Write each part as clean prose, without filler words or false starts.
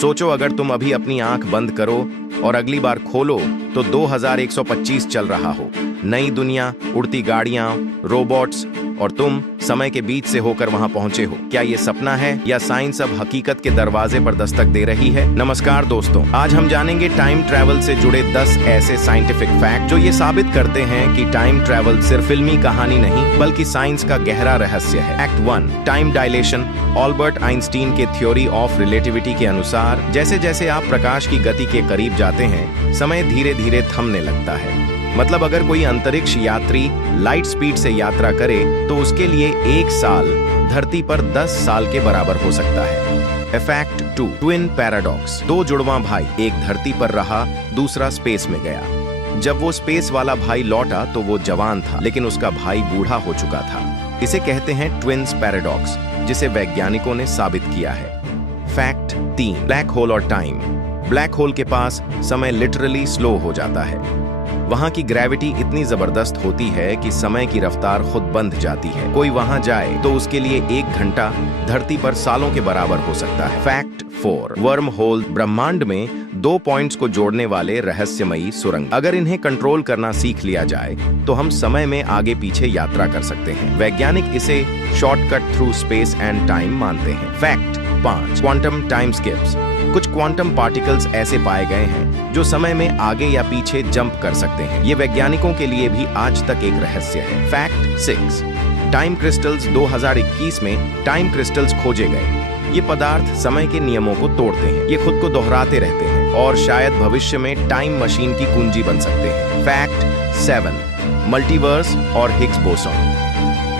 सोचो अगर तुम अभी अपनी आंख बंद करो और अगली बार खोलो तो 2125 चल रहा हो। नई दुनिया, उड़ती गाड़ियां, रोबोट्स और तुम समय के बीच से होकर वहां पहुंचे हो। क्या ये सपना है या साइंस अब हकीकत के दरवाजे पर दस्तक दे रही है? नमस्कार दोस्तों, आज हम जानेंगे टाइम ट्रैवल से जुड़े 10 ऐसे साइंटिफिक फैक्ट जो ये साबित करते हैं कि टाइम ट्रैवल सिर्फ फिल्मी कहानी नहीं बल्कि साइंस का गहरा रहस्य है। Fact 1, time dilation. Albert Einstein के थ्योरी ऑफ रिलेटिविटी के अनुसार जैसे जैसे आप प्रकाश की गति के करीब जाते हैं, समय धीरे धीरे थमने लगता है। मतलब अगर कोई अंतरिक्ष यात्री लाइट स्पीड से यात्रा करे तो उसके लिए 1 साल धरती पर 10 साल के बराबर हो सकता है। Fact 2, twin paradox. 2 जुड़वां भाई, एक धरती पर रहा, दूसरा स्पेस में गया। जब वो स्पेस वाला भाई लौटा तो वो जवान था, लेकिन उसका भाई बूढ़ा हो चुका था। इसे कहते हैं ट्विन्स पैराडॉक्स, जिसे वैज्ञानिकों ने साबित किया है। फैक्ट 3, ब्लैक होल और टाइम। ब्लैक होल के पास समय लिटरली स्लो हो जाता है। वहां की ग्रेविटी इतनी जबरदस्त होती है कि समय की रफ्तार खुद बंध जाती है। कोई वहां जाए तो उसके लिए 1 घंटा धरती पर सालों के बराबर हो सकता है। Fact 4, worm hole. ब्रह्मांड में 2 पॉइंट्स को जोड़ने वाले रहस्यमयी सुरंग। अगर इन्हें कंट्रोल करना सीख लिया जाए तो हम समय में आगे पीछे यात्रा कर सकते हैं। वैज्ञानिक इसे shortcut through space and time मानते हैं। Fact 5, quantum time skips. कुछ क्वांटम पार्टिकल्स ऐसे पाए गए हैं जो समय में आगे या पीछे जंप कर सकते हैं। ये वैज्ञानिकों के लिए भी आज तक एक रहस्य है। Fact 6, time crystals. 2021 में टाइम क्रिस्टल्स खोजे गए। ये पदार्थ समय के नियमों को तोड़ते हैं। ये खुद को दोहराते रहते हैं और शायद भविष्य में टाइम मशीन की कुंजी बन सकते हैं। फैक्ट 7, मल्टीवर्स और हिग्स बोसॉन।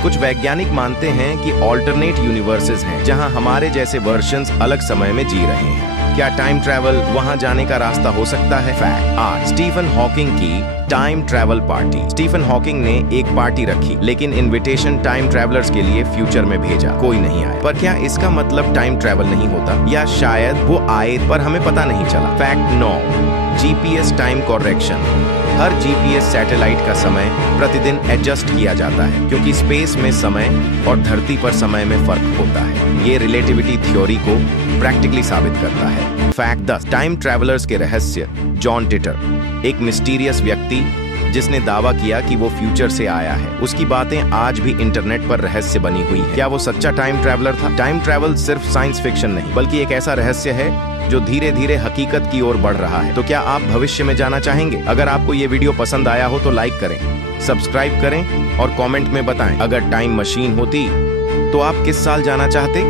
कुछ वैज्ञानिक मानते हैं कि ऑल्टरनेट यूनिवर्सेस हैं जहां हमारे जैसे वर्जन्स अलग समय में जी रहे हैं। क्या टाइम ट्रैवल वहां जाने का रास्ता हो सकता है? फैक्ट 8, स्टीफन हॉकिंग की time travel party. Stephen Hawking ने एक पार्टी रखी, लेकिन इनविटेशन टाइम ट्रैवलर्स के लिए फ्यूचर में भेजा, कोई नहीं आया। पर क्या इसका मतलब टाइम ट्रैवल नहीं होता, या शायद वो आए पर हमें पता नहीं चला? Fact 9, GPS time correction. हर जीपीएस सैटेलाइट का समय प्रतिदिन एडजस्ट किया जाता है क्योंकि स्पेस में समय और धरती पर समय में फर्क होता है। ये रिलेटिविटी थ्योरी को प्रैक्टिकली साबित करता है। फैक्ट 10, टाइम ट्रैवलर्स के रहस्य। जॉन टिटर, एक मिस्टीरियस व्यक्ति जिसने दावा किया कि वो फ्यूचर से आया है। उसकी बातें आज भी इंटरनेट पर रहस्य बनी हुई है। क्या वो सच्चा टाइम ट्रैवलर था? टाइम ट्रैवल सिर्फ साइंस फिक्शन नहीं बल्कि एक ऐसा रहस्य है जो धीरे धीरे हकीकत की ओर बढ़ रहा है। तो क्या आप भविष्य में जाना चाहेंगे? अगर आपको ये वीडियो पसंद आया हो तो लाइक करें, सब्सक्राइब करें और कमेंट में बताएं। अगर टाइम मशीन होती तो आप किस साल जाना चाहते?